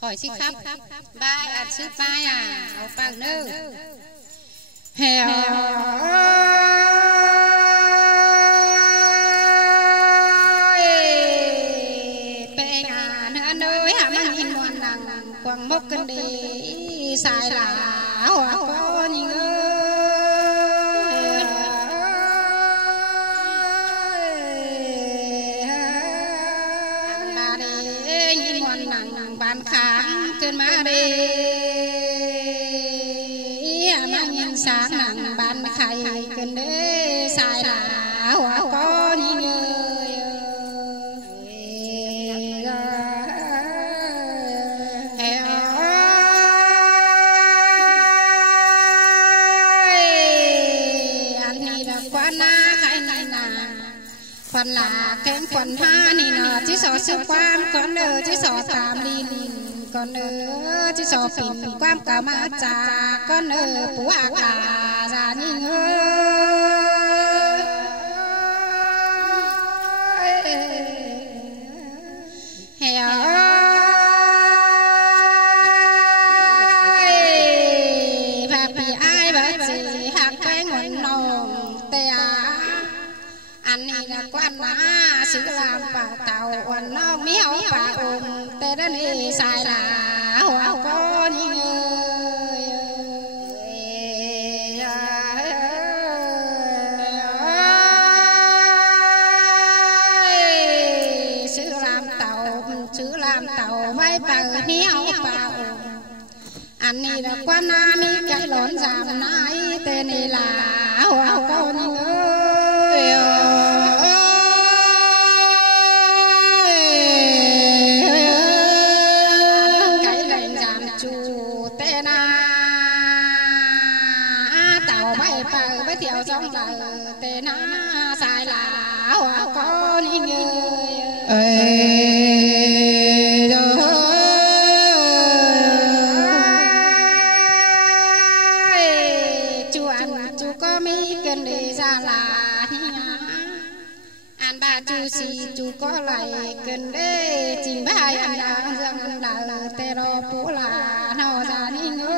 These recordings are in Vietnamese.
hỏi xin khắp bài ăn sức bài ở bằng nữ hèo bè ngà nữa nơi hàm nhìn ngoan nặng quăng mốc cân đi xài là hoa có nhìn bàn kháng cơn má đi mang nhìn sáng nặng bàn khay cơn đế xài là hoa có những người anh đi là quan na khai này nà phần là kém phần ha nì nọ chỉ sợ sư quan con nơ chỉ sợ tam linh con nơ chỉ sợ phim quan cả ma trà con nơ phú ác là già nhìn hèo và vì ai bởi gì hạt cái nguồn nồng tè anh này là quan má sự làm bảo tàu quan nó méo bảo tê đó này xài là hoa có những người sự làm tàu vai bờ méo bảo anh này là quan na mi cái lón giảm nái tê này là hoa có những người theo trong lời tê na sai là hoa có những người chú có mấy cần đi ra là anh ba chú si chú có lại cần để trình bày anh đang dâng là tê đô phú là nó ra những người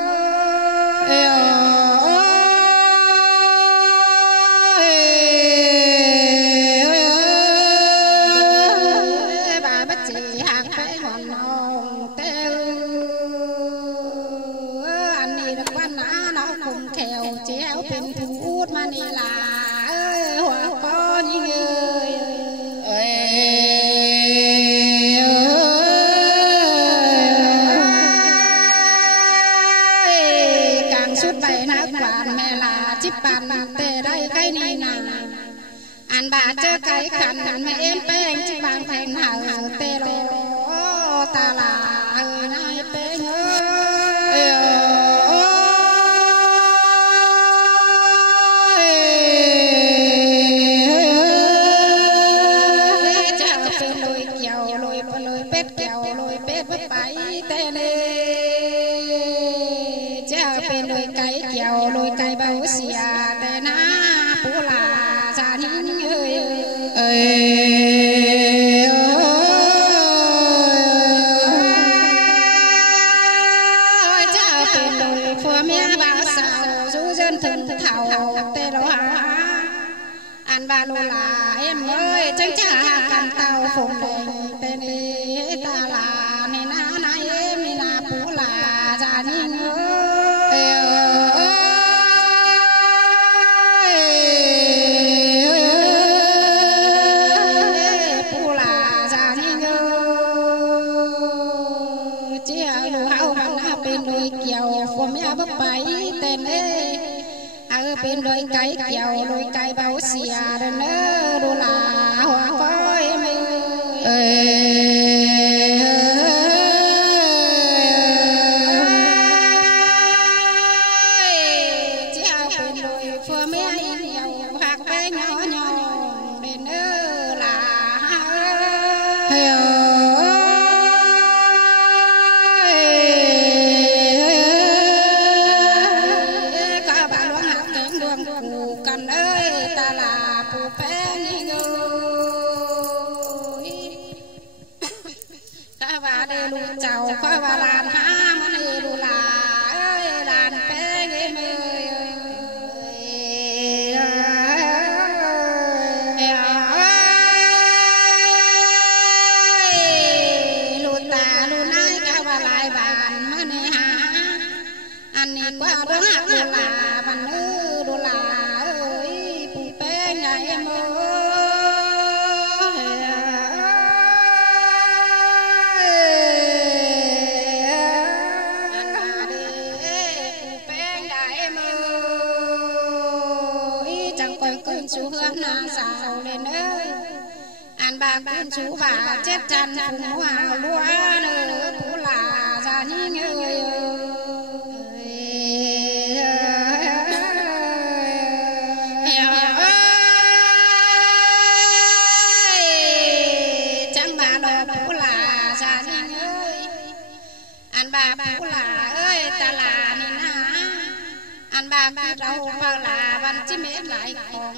anh bà chơi cái khăn mẹ em bé anh chỉ bàn thành hở tê lô ta là nay bé nhớ chả bên lôi kẹo lôi bết kẹo lôi bết bắp bái tê lê chả bên lôi cái kẹo lôi cái bao xìa tê na phú là gia đình cha bên đồi phùa mía bao sào du dân thân thảo tê đó ăn ba lô là em ơi chẳng cha cầm tàu phồng đèn tê này ta là nên na em nên là phú là gia đình bên đôi cái kẹo đôi cái bao xìa nữa đồ là hoa coi mình treo bên đôi phơ mía nhiều hạt bé nhỏ nhỏ bên nữa là cần ơi ta là phù phép nghi ngờ bà để lù chầu coi bà làn há mà này lù là ơi làn bé ghê mơi lù ta lù nai cao bà lại bàn mà này há anh này qua đó hát lù là bàn ơi lù là ơi bù bé ngày em ơi chú hương na giàu lên ơi anh bà con chú bà chết chăn phùng hoa lúa nữa phú là già như người chẳng bà đồ phú là già như người anh bà phú là ơi ta là nên hả anh bà cứ đâu vào là văn chim mết lại còn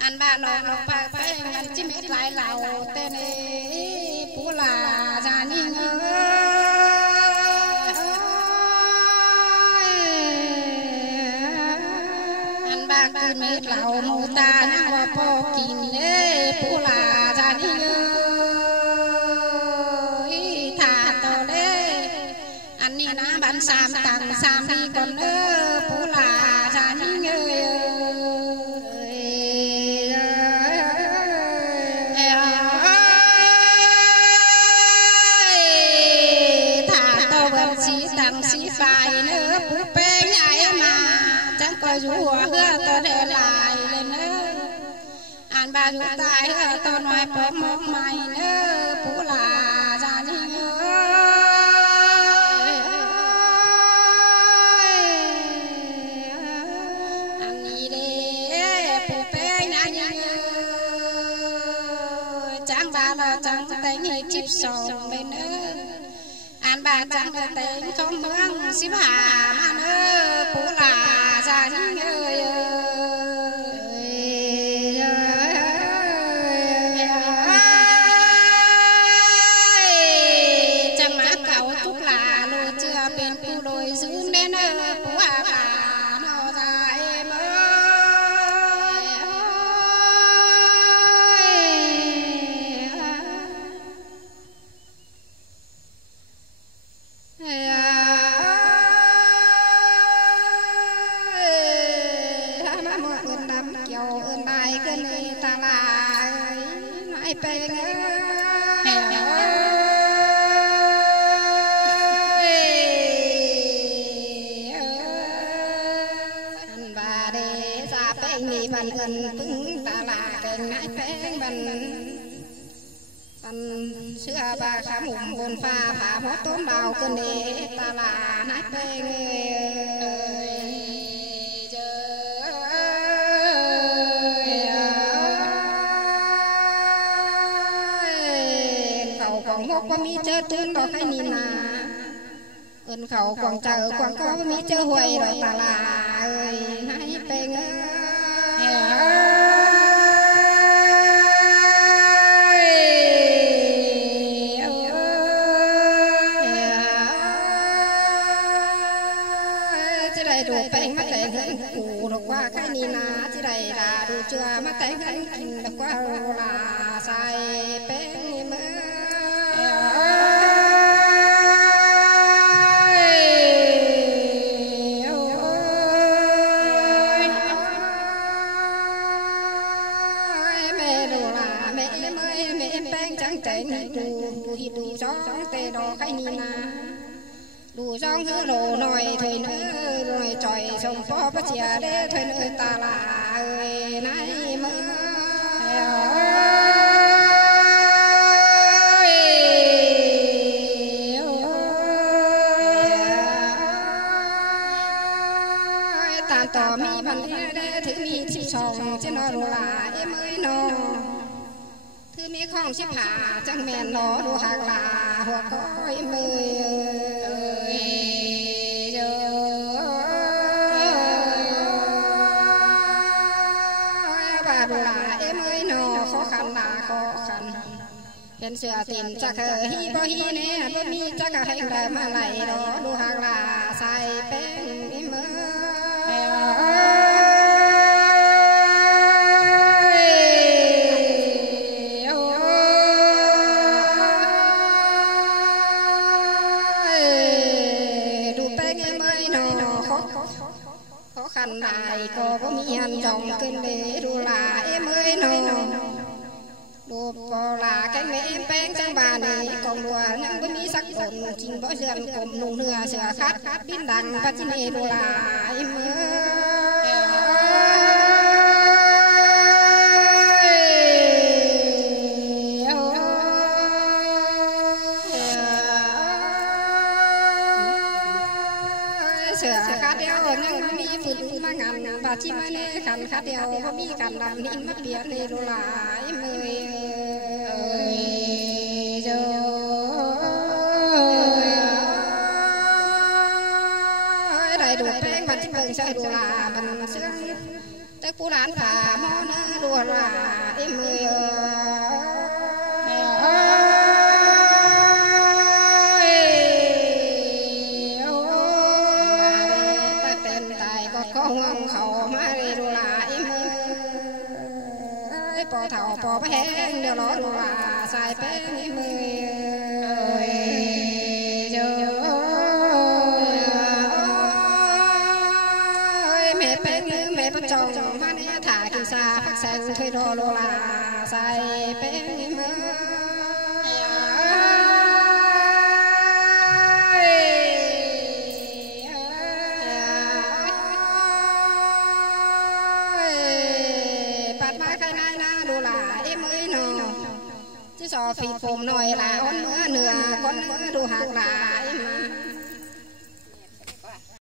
anh bà lộc lộc bà phê văn chim mết lại lầu tên ấy phú là già như ngơi anh bà cứ mết lầu mù ta nhang vào po kín đấy phú là già như ngơi thả to đấy anh đi ná bán sam tặng sam đi còn nữa phú là già như người thả to vật sĩ tặng sĩ phải nữa phú bê nhảy mà chẳng có rùa hứa to để lại lên nữa anh bà rùa tai hứa to nói bớt mốc mày nữa phú là già như người chẳng tay nhị chip sòng bên ơ anh bà chẳng tay không hướng xí bà mà ơ phú là già như người chẳng má cậu thúc là lùi chưa bên khu đồi giữ đến ơ phú bà nó ra em văn gần vững ta là kênh nãy phèn văn xưa bà khá mùng bồn pha phá hót tốn đào cơn đế ta là nãy phèn khẩu quảng mốc qua mi chơi tương đó khai nhìn là ơn khẩu quảng chờ quảng có mi chơi huệ rồi ta là ơi nãy phèn cụ được qua cái ni na chỉ đây là đồ chưa mà tay khăn được qua là sai bé mơ mẹ đồ là mẹ mới mẹ bé trắng trẻn đồ hít đồ gió tê đỏ cái ni na đủ rong hứa đồ nồi thôi nữa rồi trời sông phó bắt chia để thôi nữa ta là ơi nãy mơ tàn tỏ mi bằng để thứ mi chim sòng trên nó đồ là em ơi nó thứ mi không xếp hạ chẳng mèn nó đồ hàng là hoặc có em ơi เป็นเสือติ่นจะเคยฮีบ่ฮีเนี่ยบ่มีจะกะให้ได้มาไหลดอดูหากลาใส่แป้งมือดูแป้งเมื่อยหนอkhó khăn lại cóมีอันจองขึ้นเลยดูลาเมื่อยหนอดูพอลาแกงแม่แป้งจังบานนี่กองดัวยังไม่มีสักคนจริงบ่เสื่อมกลมนุ่งเนื้อเสือคัดบินดังปัจจิเนดูลาเมื่เสือคัดเดียวยังมีฝุ่นมางานบาจิมาเน่ขันคัดเดียวก็มีการดำนิ่มมาเปลี่ยนเลยดูลาเมื่อยดูแป้งมันจะเบิ่งใส่ดูลามันเสื่อมแต่ผู้ร้านฝ่ามอนะดูลาเมื่อยแต่เต็มตายก็ก้องเขามาเลยดูลาเมื่อยพอเท่าพอแพงเดี๋ยวรอดูลาใส่แป้งเมื่อยแม่เป็นแม่ประจงมาเนี่ยถ่ายกินซาพักแสงเคยรอโลลาใส่เป็นมือปัดมาข้างในนะดูลามือหนูจะสอฟีผมหน่อยละอ้อนเนื้อก้อนเนื้อดูหางลา